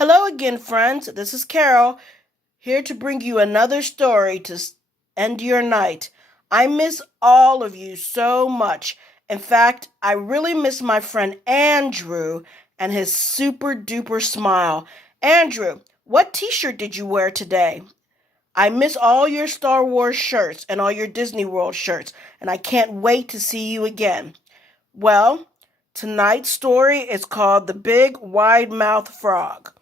Hello again, friends. This is Carol, here to bring you another story to end your night. I miss all of you so much. In fact, I really miss my friend Andrew and his super duper smile. Andrew, what t-shirt did you wear today? I miss all your Star Wars shirts and all your Disney World shirts, and I can't wait to see you again. Well, tonight's story is called The Big Wide Mouth Frog.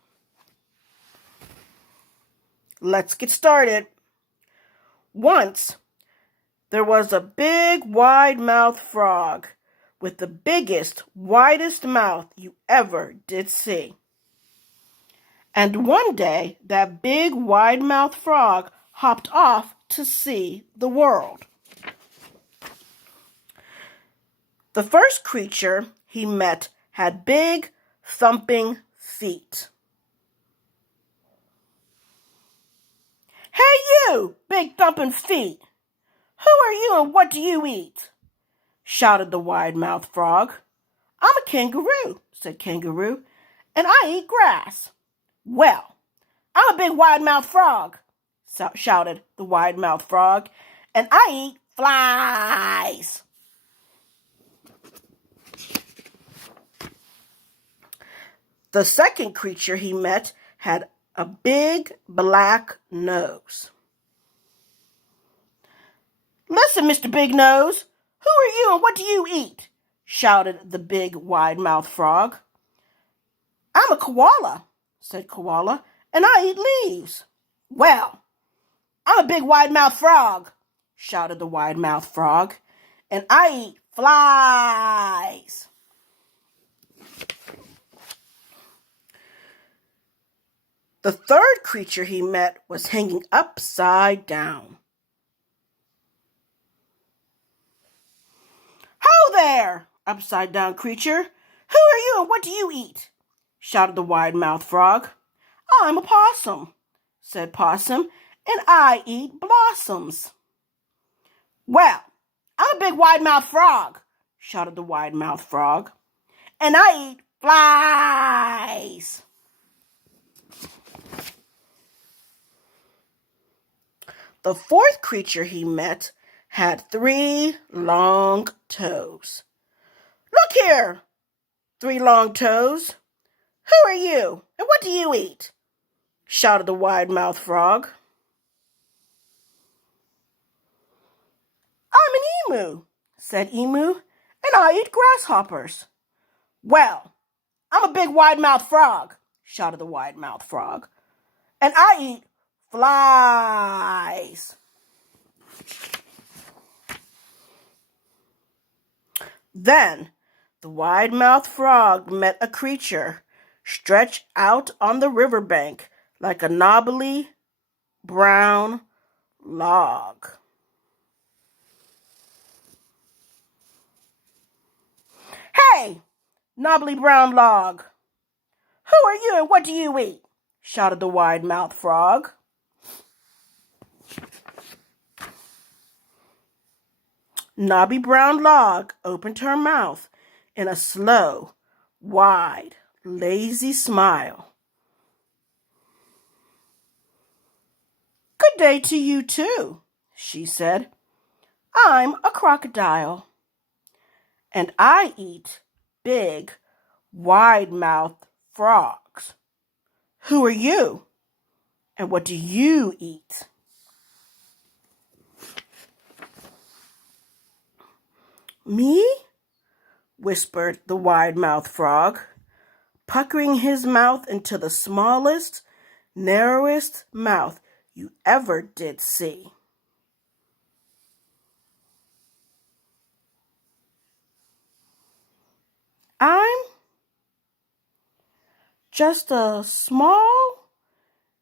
Let's get started. Once, there was a big, wide-mouthed frog with the biggest, widest mouth you ever did see. And one day, that big, wide-mouthed frog hopped off to see the world. The first creature he met had big, thumping feet. "Hey you, big thumping feet! Who are you and what do you eat?" shouted the wide-mouthed frog. "I'm a kangaroo," said Kangaroo, "and I eat grass." "Well, I'm a big wide-mouthed frog," shouted the wide-mouthed frog, "and I eat flies." The second creature he met had a big black nose. "Listen, Mr. Big Nose, who are you and what do you eat?" shouted the big wide-mouthed frog. "I'm a koala," said Koala, "and I eat leaves." "Well, I'm a big wide-mouthed frog," shouted the wide-mouthed frog, "and I eat flies." The third creature he met was hanging upside down. "Ho there, upside-down creature! Who are you and what do you eat?" shouted the wide-mouthed frog. "I'm a possum," said Possum, "and I eat blossoms." "Well, I'm a big wide-mouthed frog," shouted the wide-mouthed frog, "and I eat flies." The fourth creature he met had 3 long toes. "Look here, 3 long toes! Who are you, and what do you eat?" shouted the wide-mouthed frog. "I'm an emu," said Emu, "and I eat grasshoppers." "Well, I'm a big wide-mouthed frog," shouted the wide-mouthed frog, "and I eat flies." Then the wide-mouthed frog met a creature stretched out on the riverbank like a knobbly brown log. "Hey, knobbly brown log! Who are you and what do you eat?" shouted the wide-mouthed frog. Knobby brown log opened her mouth in a slow, wide, lazy smile. "Good day to you too," she said. "I'm a crocodile, and I eat big, wide-mouthed frogs. Who are you, and what do you eat?" "Me?" whispered the wide-mouthed frog, puckering his mouth into the smallest, narrowest mouth you ever did see. "I'm just a small,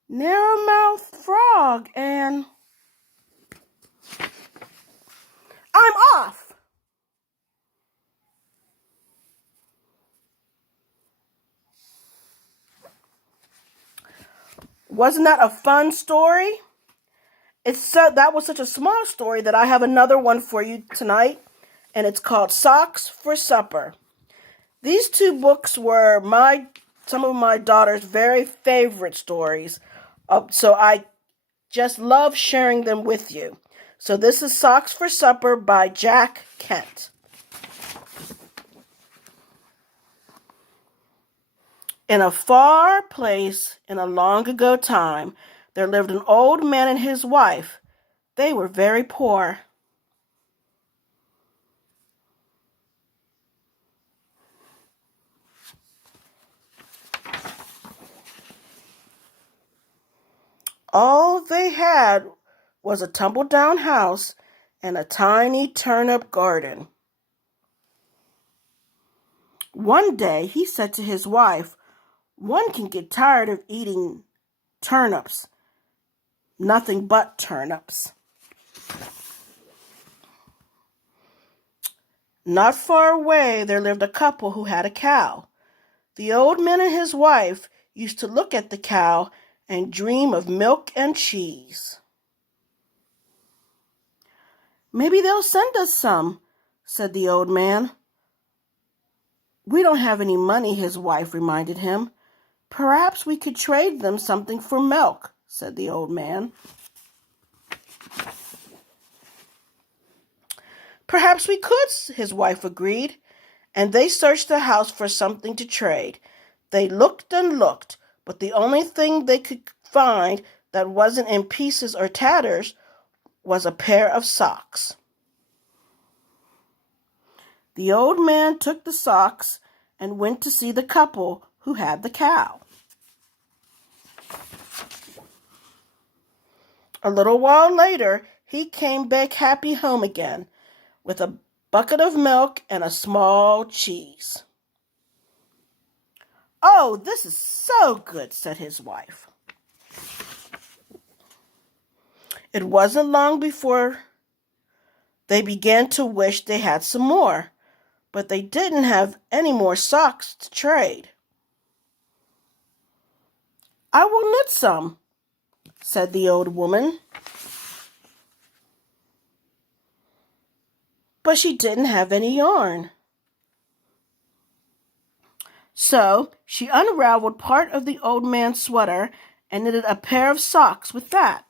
narrow-mouthed frog, and I'm off." Wasn't that a fun story? That was such a small story that I have another one for you tonight, and it's called Socks for Supper. These 2 books were my some of my daughter's very favorite stories. So I just love sharing them with you. So this is Socks for Supper by Jack Kent. In a far place in a long ago time, there lived an old man and his wife. They were very poor. All they had was a tumble-down house and a tiny turnip garden. One day he said to his wife, "One can get tired of eating turnips, nothing but turnips." Not far away there lived a couple who had a cow. The old man and his wife used to look at the cow and dream of milk and cheese. "Maybe they'll send us some," said the old man. "We don't have any money," his wife reminded him. "Perhaps we could trade them something for milk," said the old man. "Perhaps we could," his wife agreed, and they searched the house for something to trade. They looked and looked, but the only thing they could find that wasn't in pieces or tatters was a pair of socks. The old man took the socks and went to see the couple who had the cow. A little while later, he came back happy home again with a bucket of milk and a small cheese. "Oh, this is so good," said his wife. It wasn't long before they began to wish they had some more, but they didn't have any more socks to trade. "I will knit some," said the old woman. But she didn't have any yarn. So she unraveled part of the old man's sweater and knitted a pair of socks with that.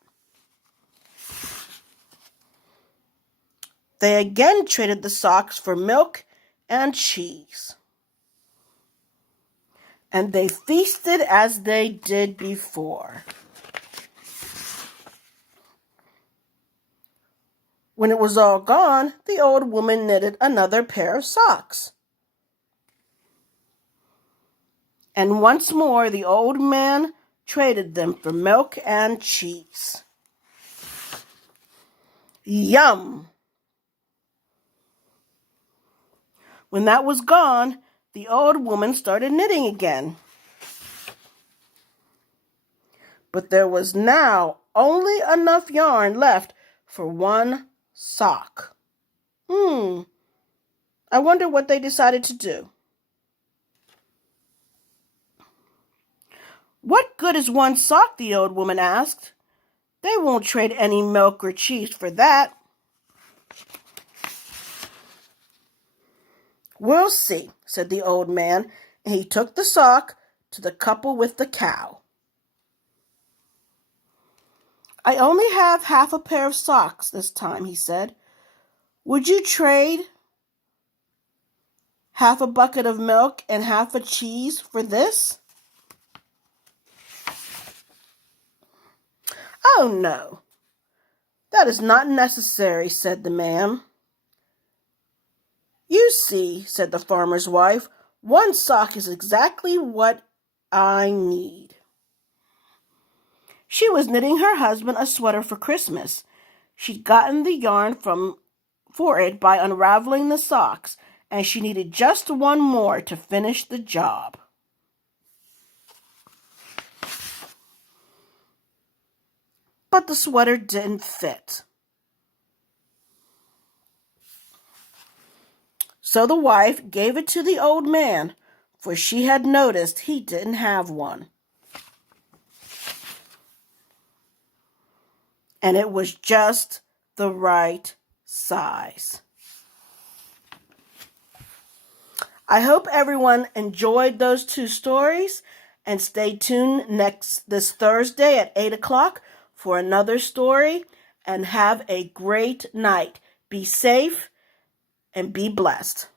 They again traded the socks for milk and cheese. And they feasted as they did before. When it was all gone, the old woman knitted another pair of socks. And once more the old man traded them for milk and cheese. Yum! When that was gone, the old woman started knitting again. But there was now only enough yarn left for one sock. I wonder what they decided to do. "What good is one sock?" the old woman asked. "They won't trade any milk or cheese for that." "We'll see," said the old man, and he took the sock to the couple with the cow. "I only have half a pair of socks this time," he said. "Would you trade half a bucket of milk and half a cheese for this?" "Oh, no, that is not necessary," said the man. "You see," said the farmer's wife, "one sock is exactly what I need." She was knitting her husband a sweater for Christmas. She'd gotten the yarn for it by unraveling the socks, and she needed just one more to finish the job. But the sweater didn't fit. So the wife gave it to the old man, for she had noticed he didn't have one. And it was just the right size. I hope everyone enjoyed those two stories, and stay tuned this Thursday at 8 o'clock for another story, and have a great night. Be safe and be blessed.